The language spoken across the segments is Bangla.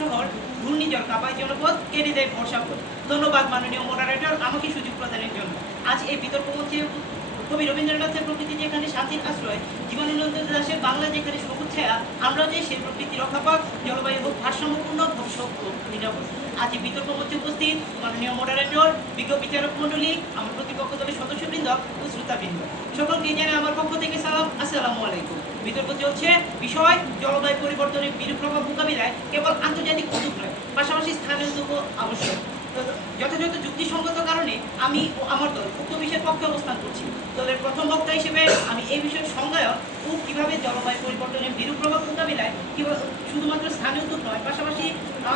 শহর, ঘূর্ণিঝড়, কাপাই জনপদ কেটে দেয় বর্ষাপদ। ধন্যবাদ মাননীয় মডারেটর আমাকে সুযোগ প্রদানের জন্য। আজ এই বিতর্ক মঞ্চে কবি রবীন্দ্রনাথের প্রকৃতি যেখানে শান্তির আশ্রয়, জীবনানন্দ দাসের বাংলা যেখানে সবুজ ছায়া আমরা যে সেই প্রকৃতি রক্ষা পাক জলবায়ু হোক ভারসাম্যপূর্ণ, ভবিষ্যৎ নিরাপদ। আজ এই বিতর্ক মঞ্চে উপস্থিত মাননীয় মডারেটর বিজ্ঞ বিচারক মণ্ডলী, আমার প্রতিপক্ষ দলের সদস্যবৃন্দ ও শ্রোতাবৃন্দ। সকলকে জানাই আমার পক্ষ থেকে বিতর্ক চলছে। বিষয়, জলবায়ু পরিবর্তনের বিরূপ প্রভাব মোকাবিলায় কেবল আন্তর্জাতিক উদ্যোগ নয়, পাশাপাশি স্থানীয় উদ্যোগও আবশ্যক। যথাযথ যুক্তিসঙ্গত কারণে আমি ও আমার দল উক্ত বিষয়ের পক্ষে অবস্থান করছি। দলের প্রথম বক্তা হিসেবে আমি এই বিষয়ের সংজ্ঞায়ক ও কীভাবে জলবায়ু পরিবর্তনের বিরূপ প্রভাব মোকাবিলায় কীভাবে শুধুমাত্র স্থানীয় উদ্যোগ নয়, পাশাপাশি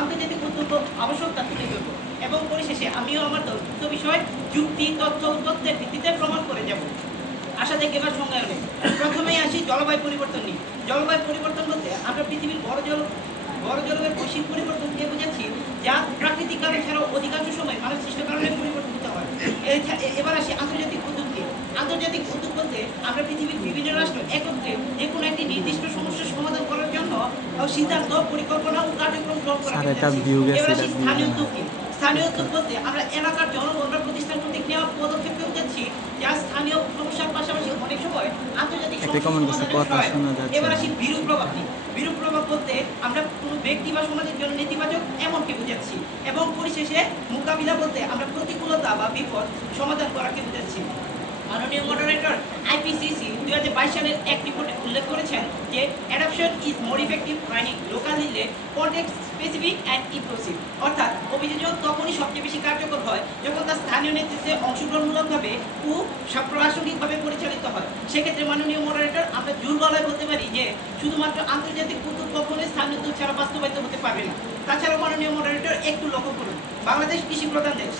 আন্তর্জাতিক উদ্যোগ আবশ্যক তা তুলে ধরব। এবং পরিশেষে আমিও আমার দল উক্ত বিষয় যুক্তি, তথ্য তথ্যের ভিত্তিতে প্রমাণ করে যাব আশা থেকে এবার সংজ্ঞায়নে প্রথমেই আসি জলবায়ু পরিবর্তন নিয়ে জলবায়ু পরিবর্তন বলতে আমরা পৃথিবীর বড় জল বড় জলবায়ু বৈশ্বিক পরিবর্তনকে বোঝাচ্ছি যা প্রাকৃতিক কারণ ছাড়াও অধিকাংশ সময় মানুষ সৃষ্ট কারণে পরিবর্তিত হয় এবার আসি আন্তর্জাতিক উদ্যোগ নিয়ে আন্তর্জাতিক উদ্যোগ বলতে আমরা পৃথিবীর বিভিন্ন রাষ্ট্র একত্রে যে কোনো একটি নির্দিষ্ট সমস্যার সমাধান করার জন্য সিদ্ধান্ত পরিকল্পনা ও কার্যক্রম গ্রহণ করা এবার আসি স্থানীয়। উদ্যোগ নিয়ে। স্থানীয় উদ্যোগ বলতে আমরা এলাকার জনগণরা প্রতিষ্ঠান কর্তৃক নেওয়া পদক্ষেপকেও যাচ্ছি যা স্থানীয় সমস্যার পাশাপাশি অনেক সময় আন্তর্জাতিক একটা করছে, কথা শোনা যাচ্ছে এবার আসি বিরূপ প্রভাব নিয়ে। বিরূপ প্রভাব বলতে আমরা কোনো ব্যক্তি বা সমাজের জন্য নেতিবাচক এমনকি বোঝাচ্ছি এবং পরিশেষে মোকাবিলা বলতে আমরা প্রতিকূলতা বা বিপদ সমাধান করাকে বোঝাচ্ছি মাননীয় মডারেটর আইপিসিসি দুই হাজার বাইশ সালের এক রিপোর্টে উল্লেখ করেছেন যে adaptation is more effective fine locally led context specific and inclusive অর্থাৎ অভিযোজন তখনই সবচেয়ে বেশি কার্যকর হয় যখন তার স্থানীয় নেতৃত্বে অংশগ্রহণমূলকভাবে ও প্রাসঙ্গিকভাবে পরিচালিত হয়। সেক্ষেত্রে মাননীয় মডারেটর আমরা জোর গলায় বলতে পারি যে শুধুমাত্র আন্তর্জাতিক উদ্যোগ কখনোই স্থানীয় উদ্যোগ ছাড়া বাস্তবায়িত হতে পারবে না। তাছাড়াও মাননীয় মডারেটর একটু লক্ষ্য করুন। বাংলাদেশ কৃষি প্রধান দেশ।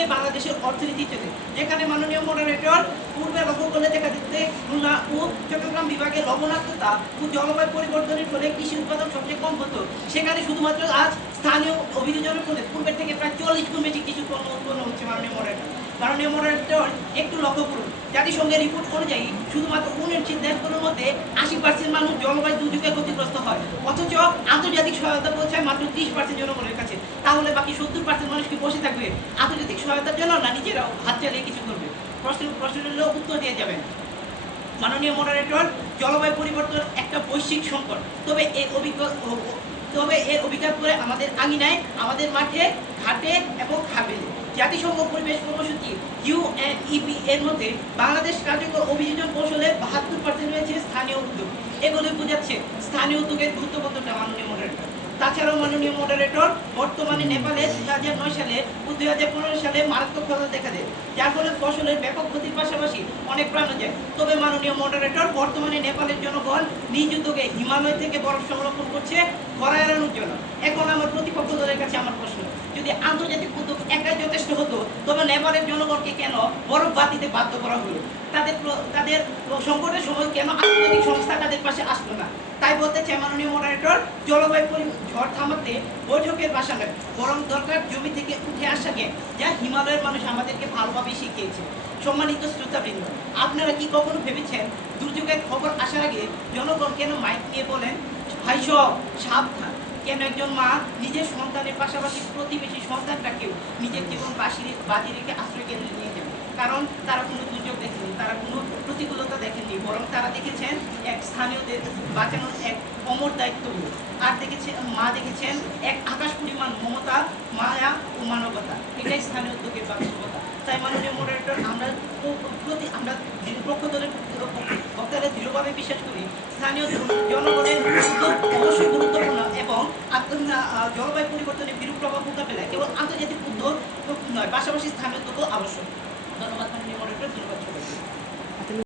দিয়ে বাংলাদেশের অর্থনীতি চলে যেখানে মাননীয় মডারেটর পূর্বে লক্ষ্য করলে দেখা যাচ্ছে খুলনা ও চট্টগ্রাম বিভাগের লবণাক্ততা ও জলবায়ু পরিবর্তনের ফলে কৃষি উৎপাদন সবচেয়ে কম হতো। সেখানে শুধুমাত্র আজ স্থানীয় অভিযোজনের ফলে পূর্বের থেকে প্রায় চল্লিশ গুণ বেশি কৃষি পণ্য উৎপন্ন হচ্ছে মাননীয় মডারেটর মাননীয় মডারেটর একটু লক্ষ্য করুন জাতিসংঘের রিপোর্ট অনুযায়ী শুধুমাত্র উন্নয়নশীল দেশগুলোর মধ্যে আশি পার্সেন্ট মানুষ জলবায়ু দুর্যোগে ক্ষতিগ্রস্ত হয়, অথচ আন্তর্জাতিক সহায়তা পৌঁছায় মাত্র ত্রিশ পার্সেন্ট জনগণের কাছে। তাহলে বাকি সত্তর পার্সেন্ট মানুষ কি বসে থাকবে? আন্তর্জাতিক সহায়তার জন্য না নিজেরাও হাত চালিয়ে কিছু করবে? প্রশ্ন, প্রশ্নের উত্তর দিয়ে যাবেন। মাননীয় মডারেটর জলবায়ু পরিবর্তন একটা বৈশ্বিক সংকট। তবে এর অভিজ্ঞ তবে এর অভিজ্ঞতা করে আমাদের আঙিনায়, আমাদের মাঠে, ঘাটে এবং খাবেলে জাতিসংঘ পরিবেশ কর্মসূচি ইউএনইপি এর মধ্যে বাংলাদেশ কার্যকর অভিযোজন কৌশলে বাহাত্তর পার্সেন্ট রয়েছে স্থানীয় উদ্যোগ। এগুলোই বোঝাচ্ছে স্থানীয় উদ্যোগের গুরুত্ব কতটা মাননীয় মডারেটর তাছাড়াও মাননীয় মডারেটর বর্তমানে নেপালে দুই হাজার নয় সালে ও দুই হাজার পনেরো সালে মারাত্মক ফসল দেখা দেয়। যার ফলে ফসলের ব্যাপক ক্ষতির পাশাপাশি অনেক প্রাণ যায়। তবে মাননীয় মডারেটর বর্তমানে নেপালের জনগণ নিজ উদ্যোগে হিমালয় থেকে বরফ সংরক্ষণ করছে খরা এড়ানোর জন্য। এখন আমার প্রতিপক্ষ দলের কাছে আমার প্রশ্ন, যদি আন্তর্জাতিক উদ্যোগ একাই যথেষ্ট হতো, তবে নেপালের জনগণকে কেন বরফ বাদ দিতে বাধ্য করা হলো? তাদের তাদের সংকটের সময় কেন আন্তর্জাতিক সংস্থা তাদের পাশে আসলো তাই বলতে চাই মাননীয় মডারেটর জলবায়ু ঝড় থামাতে বৈঠকের বাসা নয় বরং দরকার জমি থেকে উঠে আসাকে যা হিমালয়ের মানুষ আমাদেরকে ভালোভাবে শিখিয়েছে। সম্মানিত শ্রোতাবৃন্দ, আপনারা কি কখনো ভেবেছেন দুর্যোগের খবর আসার আগে জনগণ কেন মাইক নিয়ে বলেন, ভাই সব, সাবধান কেন একজন মা নিজের সন্তানের পাশাপাশি প্রতিবেশী সন্তানটাকেও নিজের জীবন বাসি বাজি রেখে আশ্রয় কেন্দ্রে নিয়ে যাবে? কারণ তারা কোনো দুর্যোগ দেখেনি তারা কোনো প্রতিকূলতা বরং তারা দেখেছেন এক স্থানীয়দের বাঁচানোর এক অমর দায়িত্ববোধ আর দেখেছেন মা দেখেছেন এক আকাশ পরিমাণ মমতা, মায়া ও মানবতা। এটাই স্থানীয় উদ্যোগের বাস্তবতা। তাই মাননীয় মডারেটর আমরা প্রতি, আমরা দৃঢ়- পক্ষ দলের বক্তারা দৃঢ়ভাবে বিশ্বাস করি, স্থানীয় জনগণের অবশ্যই গুরুত্বপূর্ণ এবং জলবায়ু পরিবর্তনের বিরূপ প্রভাব মোকাবেলায় কেবল আন্তর্জাতিক উদ্যোগ নয়, পাশাপাশি স্থানীয় উদ্যোগও আবশ্যক। ধন্যবাদ মাননীয় মডারেটর ধন্যবাদ